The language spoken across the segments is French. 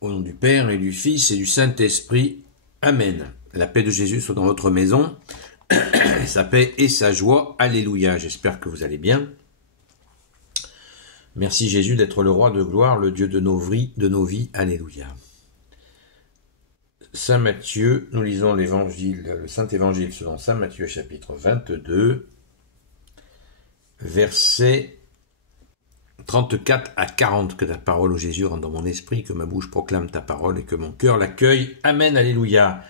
Au nom du Père et du Fils et du Saint-Esprit. Amen. La paix de Jésus soit dans votre maison, sa paix et sa joie. Alléluia. J'espère que vous allez bien. Merci Jésus d'être le roi de gloire, le Dieu de nos vies. Alléluia. Saint Matthieu, nous lisons l'évangile, le Saint-Évangile selon Saint Matthieu, chapitre 22, versets 34 à 40, que ta parole, ô Jésus, rentre dans mon esprit, que ma bouche proclame ta parole et que mon cœur l'accueille. Amen, alléluia.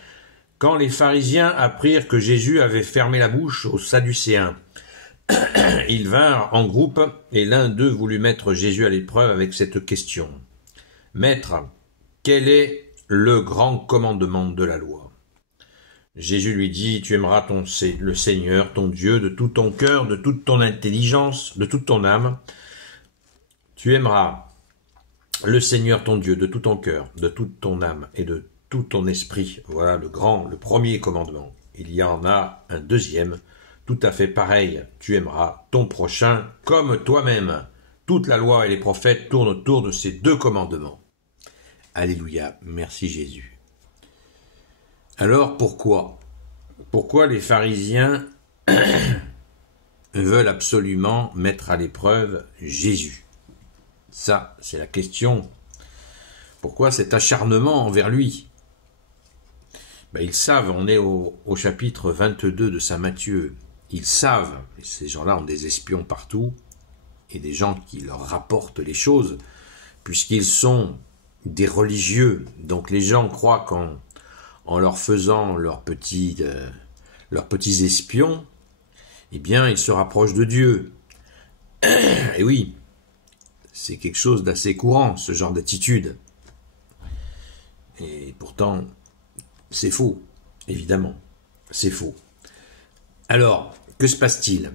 Quand les pharisiens apprirent que Jésus avait fermé la bouche aux Sadducéens, ils vinrent en groupe et l'un d'eux voulut mettre Jésus à l'épreuve avec cette question. Maître, quel est le grand commandement de la loi? Jésus lui dit, tu aimeras le Seigneur, ton Dieu, de tout ton cœur, de toute ton intelligence, de toute ton âme. Tu aimeras le Seigneur ton Dieu de tout ton cœur, de toute ton âme et de tout ton esprit. Voilà le premier commandement. Il y en a un deuxième, tout à fait pareil. Tu aimeras ton prochain comme toi-même. Toute la loi et les prophètes tournent autour de ces deux commandements. Alléluia, merci Jésus. Alors pourquoi les pharisiens veulent absolument mettre à l'épreuve Jésus? Ça, c'est la question. Pourquoi cet acharnement envers lui? Ils savent, on est au chapitre 22 de Saint Matthieu. Ils savent, et ces gens-là ont des espions partout, et des gens qui leur rapportent les choses, puisqu'ils sont des religieux. Donc les gens croient qu'en leur faisant leurs petits espions, eh bien, ils se rapprochent de Dieu. Et oui, c'est quelque chose d'assez courant, ce genre d'attitude. Et pourtant, c'est faux, évidemment. C'est faux. Alors, que se passe-t-il?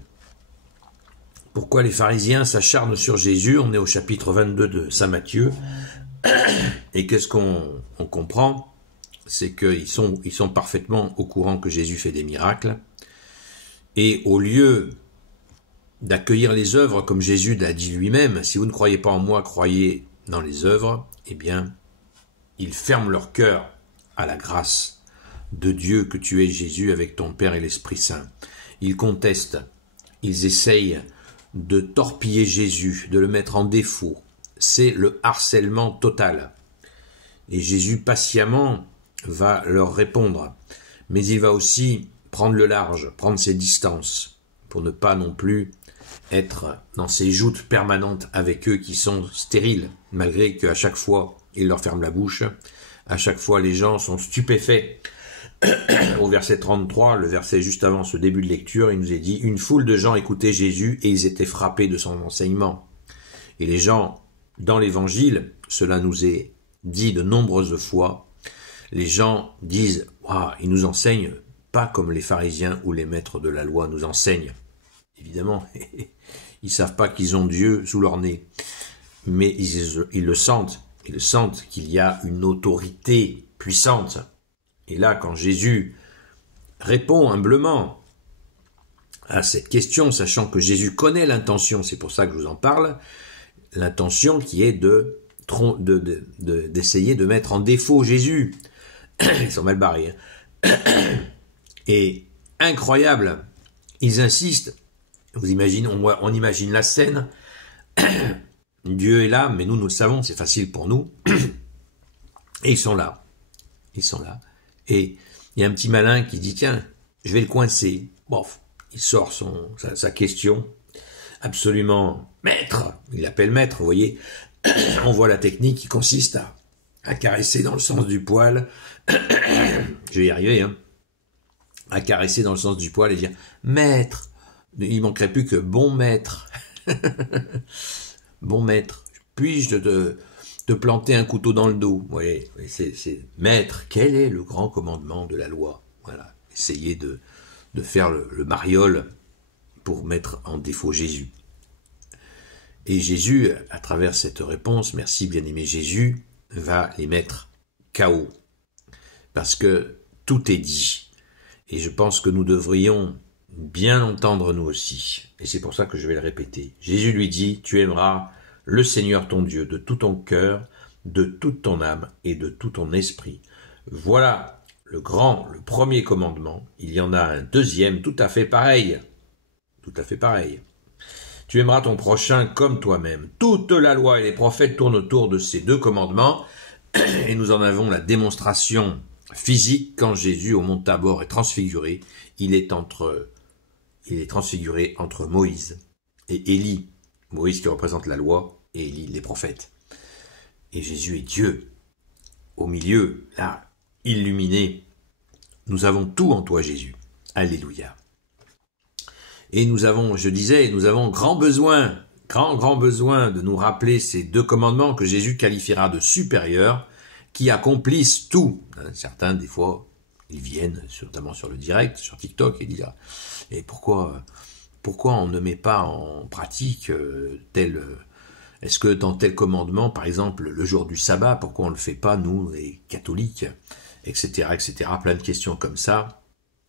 Pourquoi les pharisiens s'acharnent sur Jésus? On est au chapitre 22 de Saint Matthieu. Et qu'est-ce qu'on comprend? C'est qu'ils sont parfaitement au courant que Jésus fait des miracles. Et au lieu d'accueillir les œuvres comme Jésus l'a dit lui-même, si vous ne croyez pas en moi, croyez dans les œuvres, eh bien, ils ferment leur cœur à la grâce de Dieu que tu es Jésus avec ton Père et l'Esprit Saint. Ils contestent, ils essayent de torpiller Jésus, de le mettre en défaut. C'est le harcèlement total. Et Jésus patiemment va leur répondre, mais il va aussi prendre le large, prendre ses distances, pour ne pas non plus être dans ces joutes permanentes avec eux qui sont stériles, malgré qu'à chaque fois, il leur ferme la bouche. À chaque fois, les gens sont stupéfaits. Au verset 33, le verset juste avant ce début de lecture, il nous est dit « Une foule de gens écoutaient Jésus et ils étaient frappés de son enseignement. » Et les gens, dans l'Évangile, cela nous est dit de nombreuses fois, les gens disent « Waouh, il nous enseigne pas comme les pharisiens ou les maîtres de la loi nous enseignent. » Évidemment, ils savent pas qu'ils ont Dieu sous leur nez, mais ils le sentent. Ils sentent qu'il y a une autorité puissante. Et là, quand Jésus répond humblement à cette question, sachant que Jésus connaît l'intention, c'est pour ça que je vous en parle, l'intention qui est d'essayer de mettre en défaut Jésus. Ils sont mal barrés. Et incroyable, ils insistent. Vous imaginez, on imagine la scène. Dieu est là, mais nous le savons, c'est facile pour nous. Et ils sont là. Ils sont là. Et il y a un petit malin qui dit, tiens, je vais le coincer. Bof, il sort sa question. Absolument maître. Il l'appelle maître, vous voyez. On voit la technique qui consiste à caresser dans le sens du poil. Je vais y arriver, hein. À caresser dans le sens du poil et dire, maître. Il manquerait plus que bon maître. Bon maître, puis-je te planter un couteau dans le dos? Vous voyez, c'est maître, quel est le grand commandement de la loi? Voilà, essayez de faire le mariole pour mettre en défaut Jésus. Et Jésus, à travers cette réponse, merci bien-aimé Jésus, va les mettre KO. Parce que tout est dit. Et je pense que nous devrions bien entendre nous aussi. Et c'est pour ça que je vais le répéter. Jésus lui dit, tu aimeras le Seigneur ton Dieu de tout ton cœur, de toute ton âme et de tout ton esprit. Voilà le premier commandement. Il y en a un deuxième tout à fait pareil. Tout à fait pareil. Tu aimeras ton prochain comme toi-même. Toute la loi et les prophètes tournent autour de ces deux commandements et nous en avons la démonstration physique quand Jésus au mont Tabor est transfiguré. Il est transfiguré entre Moïse et Élie. Moïse qui représente la loi et Élie les prophètes. Et Jésus est Dieu. Au milieu, là, illuminé. Nous avons tout en toi, Jésus. Alléluia. Et nous avons grand besoin de nous rappeler ces deux commandements que Jésus qualifiera de supérieurs, qui accomplissent tout. Certains, des fois, ils viennent, notamment sur le direct, sur TikTok, et disent « Et pourquoi on ne met pas en pratique est-ce que dans tel commandement, par exemple, le jour du sabbat, pourquoi on ne le fait pas, nous, les catholiques, etc., etc. » Plein de questions comme ça.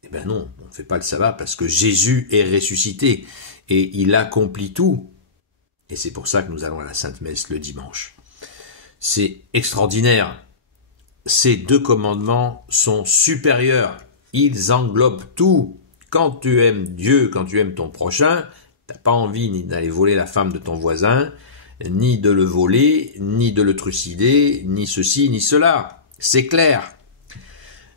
Eh bien non, on ne fait pas le sabbat parce que Jésus est ressuscité et il accomplit tout. Et c'est pour ça que nous allons à la Sainte Messe le dimanche. C'est extraordinaire. Ces deux commandements sont supérieurs. Ils englobent tout. Quand tu aimes Dieu, quand tu aimes ton prochain, t'as pas envie ni d'aller voler la femme de ton voisin, ni de le voler, ni de le trucider, ni ceci, ni cela. C'est clair.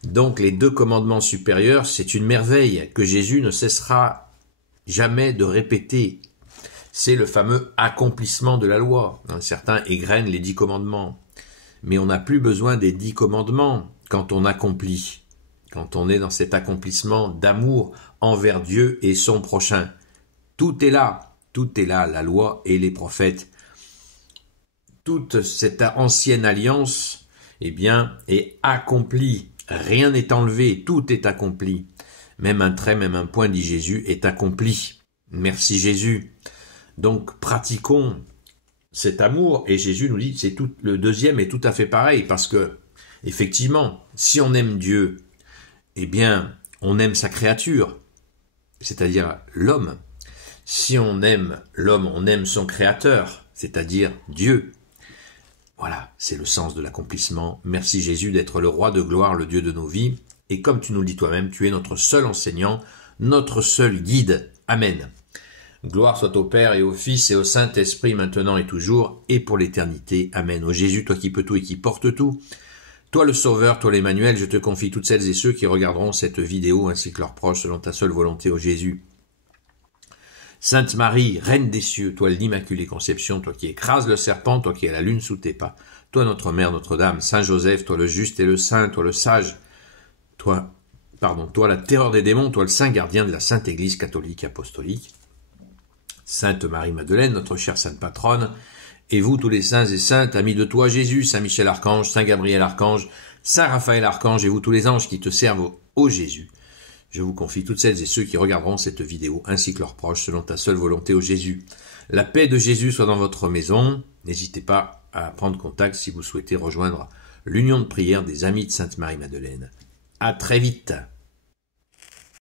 Donc les deux commandements supérieurs, c'est une merveille que Jésus ne cessera jamais de répéter. C'est le fameux accomplissement de la loi. Certains égrènent les 10 commandements. Mais on n'a plus besoin des 10 commandements quand on accomplit, quand on est dans cet accomplissement d'amour envers Dieu et son prochain. Tout est là, la loi et les prophètes. Toute cette ancienne alliance, eh bien, est accomplie. Rien n'est enlevé, tout est accompli. Même un trait, même un point, dit Jésus, est accompli. Merci Jésus. Donc pratiquons cet amour, et Jésus nous dit, le deuxième est tout à fait pareil, parce que, effectivement, si on aime Dieu, eh bien, on aime sa créature, c'est-à-dire l'homme. Si on aime l'homme, on aime son créateur, c'est-à-dire Dieu. Voilà, c'est le sens de l'accomplissement. Merci Jésus d'être le roi de gloire, le Dieu de nos vies. Et comme tu nous le dis toi-même, tu es notre seul enseignant, notre seul guide. Amen. Gloire soit au Père et au Fils et au Saint-Esprit, maintenant et toujours, et pour l'éternité. Amen. Ô Jésus, toi qui peux tout et qui portes tout, toi le Sauveur, toi l'Emmanuel, je te confie toutes celles et ceux qui regarderont cette vidéo, ainsi que leurs proches, selon ta seule volonté, ô Jésus. Sainte Marie, Reine des cieux, toi l'Immaculée Conception, toi qui écrases le serpent, toi qui as la lune sous tes pas, toi notre Mère, Notre-Dame, Saint Joseph, toi le juste et le saint, toi le sage, toi la terreur des démons, toi le saint gardien de la Sainte Église catholique apostolique, Sainte Marie-Madeleine, notre chère Sainte Patronne, et vous tous les saints et saintes, amis de toi Jésus, Saint Michel Archange, Saint Gabriel Archange, Saint Raphaël Archange, et vous tous les anges qui te servent ô Jésus. Je vous confie toutes celles et ceux qui regarderont cette vidéo, ainsi que leurs proches, selon ta seule volonté, ô Jésus. La paix de Jésus soit dans votre maison. N'hésitez pas à prendre contact si vous souhaitez rejoindre l'union de prière des amis de Sainte Marie-Madeleine. À très vite.